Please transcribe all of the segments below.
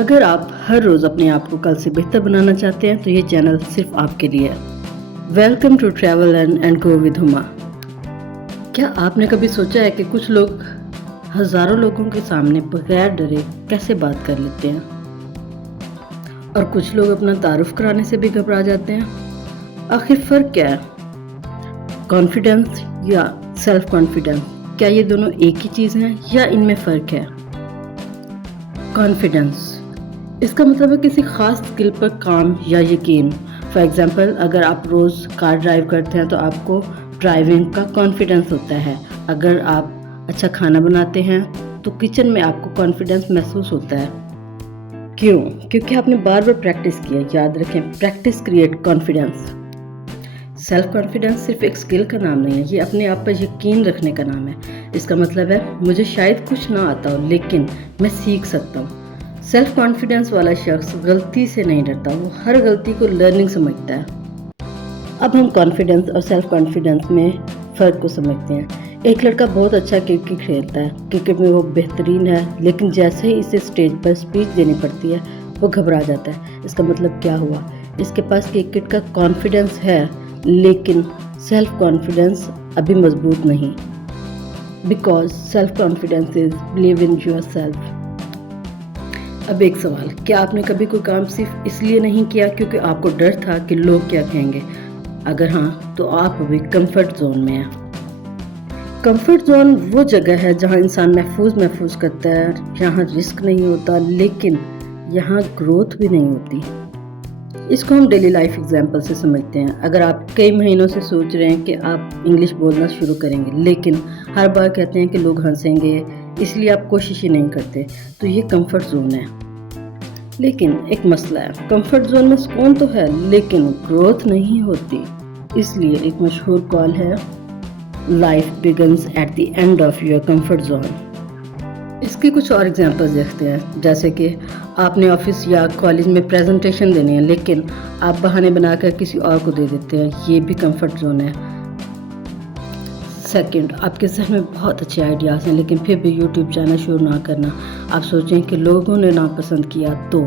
اگر آپ ہر روز اپنے آپ کو کل سے بہتر بنانا چاہتے ہیں تو یہ چینل صرف آپ کے لیے ہے۔ Welcome to travel and go with Huma. کیا آپ نے کبھی سوچا ہے کہ کچھ لوگ ہزاروں لوگوں کے سامنے بغیر ڈرے کیسے بات کر لیتے ہیں، اور کچھ لوگ اپنا تعارف کرانے سے بھی گھبرا جاتے ہیں؟ آخر فرق کیا ہے؟ کانفیڈنس یا سیلف کانفیڈنس، کیا یہ دونوں ایک ہی چیز ہیں یا ان میں فرق ہے؟ کانفیڈنس اس کا مطلب ہے کسی خاص اسکل پر کام یا یقین۔ فار ایگزامپل، اگر آپ روز کار ڈرائیو کرتے ہیں تو آپ کو ڈرائیونگ کا کانفیڈنس ہوتا ہے۔ اگر آپ اچھا کھانا بناتے ہیں تو کچن میں آپ کو کانفیڈنس محسوس ہوتا ہے۔ کیوں؟ کیونکہ آپ نے بار بار پریکٹس کیا۔ یاد رکھیں، practice create confidence. Self confidence صرف ایک اسکل کا نام نہیں ہے، یہ اپنے آپ پر یقین رکھنے کا نام ہے۔ اس کا مطلب ہے مجھے شاید کچھ نہ آتا ہو لیکن میں سیکھ سکتا ہوں۔ سیلف کانفیڈنس والا شخص غلطی سے نہیں ڈرتا، وہ ہر غلطی کو لرننگ سمجھتا ہے۔ اب ہم کانفیڈنس اور سیلف کانفیڈنس میں فرق کو سمجھتے ہیں۔ ایک لڑکا بہت اچھا کرکٹ کھیلتا ہے، کرکٹ میں وہ بہترین ہے، لیکن جیسے ہی اسے اسٹیج پر اسپیچ دینی پڑتی ہے وہ گھبرا جاتا ہے۔ اس کا مطلب کیا ہوا؟ اس کے پاس کرکٹ کا کانفیڈنس ہے لیکن سیلف کانفیڈنس ابھی مضبوط نہیں۔ Because self confidence is believe in your self. اب ایک سوال، کیا آپ نے کبھی کوئی کام صرف اس لیے نہیں کیا کیونکہ آپ کو ڈر تھا کہ لوگ کیا کہیں گے؟ اگر ہاں تو آپ ابھی کمفرٹ زون میں ہیں۔ کمفرٹ زون وہ جگہ ہے جہاں انسان محفوظ کرتا ہے، یہاں رسک نہیں ہوتا لیکن یہاں گروتھ بھی نہیں ہوتی۔ اس کو ہم ڈیلی لائف ایگزامپل سے سمجھتے ہیں۔ اگر آپ کئی مہینوں سے سوچ رہے ہیں کہ آپ انگلش بولنا شروع کریں گے لیکن ہر بار کہتے ہیں کہ لوگ ہنسیں گے، اس لیے آپ کوشش ہی نہیں کرتے، تو یہ کمفرٹ زون ہے۔ لیکن ایک مسئلہ ہے، کمفرٹ زون میں سکون تو ہے لیکن گروتھ نہیں ہوتی۔ اس لیے ایک مشہور قول ہے، life begins at the end of your comfort zone۔ اس کی کچھ اور ایگزامپلز دیکھتے ہیں، جیسے کہ آپ نے آفس یا کالج میں پریزنٹیشن دینی ہے لیکن آپ بہانے بنا کر کسی اور کو دے دیتے ہیں، یہ بھی کمفرٹ زون ہے۔ سیکنڈ، آپ کے ذہن میں بہت اچھے آئیڈیاز ہیں لیکن پھر بھی یوٹیوب چینل شروع نہ کرنا۔ آپ سوچیں کہ لوگوں نے ناپسند کیا تو۔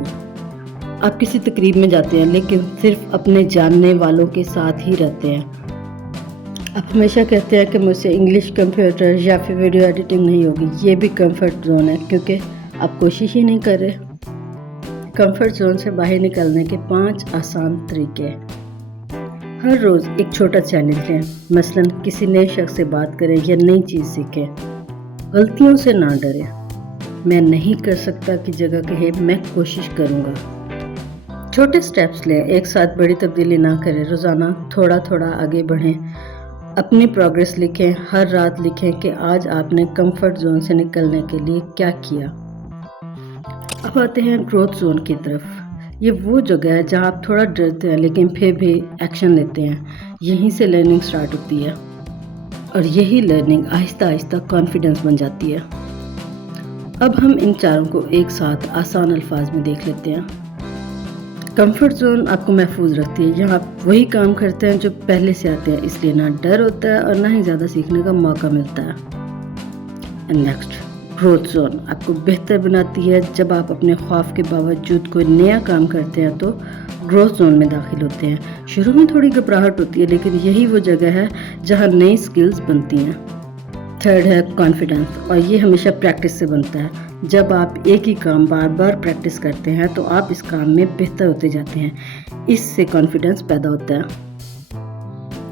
آپ کسی تقریب میں جاتے ہیں لیکن صرف اپنے جاننے والوں کے ساتھ ہی رہتے ہیں۔ آپ ہمیشہ کہتے ہیں کہ مجھ سے انگلش، کمپیوٹر یا پھر ویڈیو ایڈیٹنگ نہیں ہوگی، یہ بھی کمفرٹ زون ہے کیونکہ آپ کوشش ہی نہیں کر رہے۔ کمفرٹ زون سے باہر نکلنے کے 5 آسان طریقے۔ ہر روز ایک چھوٹا چیلنج لیں، مثلاً کسی نئے شخص سے بات کریں یا نئی چیز سیکھیں۔ غلطیوں سے نہ ڈریں، میں نہیں کر سکتا کی جگہ کہیں میں کوشش کروں گا۔ چھوٹے سٹیپس لیں، ایک ساتھ بڑی تبدیلی نہ کریں، روزانہ تھوڑا تھوڑا آگے بڑھیں۔ اپنی پروگریس لکھیں، ہر رات لکھیں کہ آج آپ نے کمفرٹ زون سے نکلنے کے لیے کیا کیا۔ اب آتے ہیں گروتھ زون کی طرف۔ یہ وہ جگہ ہے جہاں آپ تھوڑا ڈرتے ہیں لیکن پھر بھی ایکشن لیتے ہیں۔ یہیں سے لرننگ سٹارٹ ہوتی ہے اور یہی لرننگ آہستہ آہستہ کانفیڈنس بن جاتی ہے۔ اب ہم ان چاروں کو ایک ساتھ آسان الفاظ میں دیکھ لیتے ہیں۔ کمفرٹ زون آپ کو محفوظ رکھتی ہے، یہاں آپ وہی کام کرتے ہیں جو پہلے سے آتے ہیں، اس لیے نہ ڈر ہوتا ہے اور نہ ہی زیادہ سیکھنے کا موقع ملتا ہے۔ نیکسٹ، گروتھ زون آپ کو بہتر بناتی ہے۔ جب آپ اپنے خوف کے باوجود کوئی نیا کام کرتے ہیں تو گروتھ زون میں داخل ہوتے ہیں۔ شروع میں تھوڑی گھبراہٹ ہوتی ہے لیکن یہی وہ جگہ ہے جہاں نئی سکلز بنتی ہیں۔ تھرڈ ہے کانفیڈنس، اور یہ ہمیشہ پریکٹس سے بنتا ہے۔ جب آپ ایک ہی کام بار بار پریکٹس کرتے ہیں تو آپ اس کام میں بہتر ہوتے جاتے ہیں، اس سے کانفیڈنس پیدا ہوتا ہے۔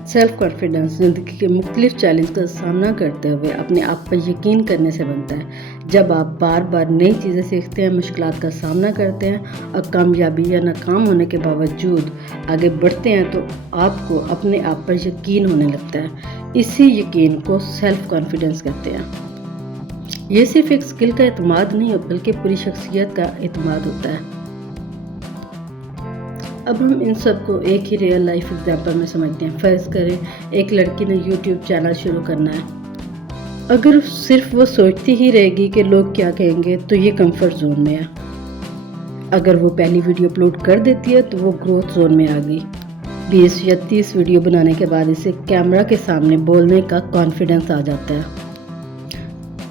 سیلف کانفیڈنس زندگی کے مختلف چیلنج کا سامنا کرتے ہوئے اپنے آپ پر یقین کرنے سے بنتا ہے۔ جب آپ بار بار نئی چیزیں سیکھتے ہیں، مشکلات کا سامنا کرتے ہیں اور کامیابی یا ناکام ہونے کے باوجود آگے بڑھتے ہیں تو آپ کو اپنے آپ پر یقین ہونے لگتا ہے۔ اسی یقین کو سیلف کانفیڈنس کہتے ہیں۔ یہ صرف ایک اسکل کا اعتماد نہیں بلکہ پوری شخصیت کا اعتماد ہوتا ہے۔ اب ہم ان سب کو ایک ہی ریئل لائف ایگزامپل میں سمجھتے ہیں۔ فرض کریں ایک لڑکی نے یوٹیوب چینل شروع کرنا ہے۔ اگر صرف وہ سوچتی ہی رہے گی کہ لوگ کیا کہیں گے تو یہ کمفرٹ زون میں ہے۔ اگر وہ پہلی ویڈیو اپلوڈ کر دیتی ہے تو وہ گروتھ زون میں آ گئی۔ 20 یا 30 ویڈیو بنانے کے بعد اسے کیمرہ کے سامنے بولنے کا کانفیڈنس آ جاتا ہے۔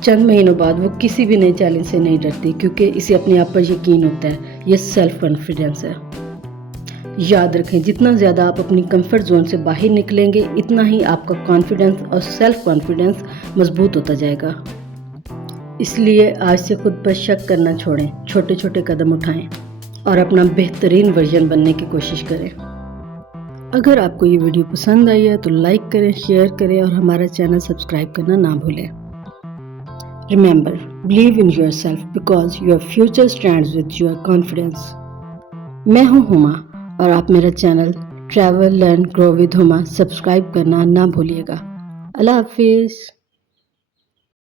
چند مہینوں بعد وہ کسی بھی نئی چیلنج سے نہیں ڈرتی کیونکہ اسے اپنے آپ پر یقین ہوتا ہے۔ یہ سیلف کانفیڈنس ہے۔ یاد رکھیں، جتنا زیادہ آپ اپنی کمفرٹ زون سے باہر نکلیں گے اتنا ہی آپ کا کانفیڈنس اور سیلف کانفیڈنس مضبوط ہوتا جائے گا۔ اس لیے آج سے خود پر شک کرنا چھوڑیں، چھوٹے چھوٹے قدم اٹھائیں اور اپنا بہترین ورژن بننے کی کوشش کریں۔ اگر آپ کو یہ ویڈیو پسند آئی ہے تو لائک کریں، شیئر کریں اور ہمارا چینل سبسکرائب کرنا نہ بھولیں۔ Remember, believe in yourself because your future stands with your confidence. میں ہوں ہما اور آپ میرا channel travel learn grow with Huma subscribe کرنا نہ بھولیے گا۔ اللہ حافظ۔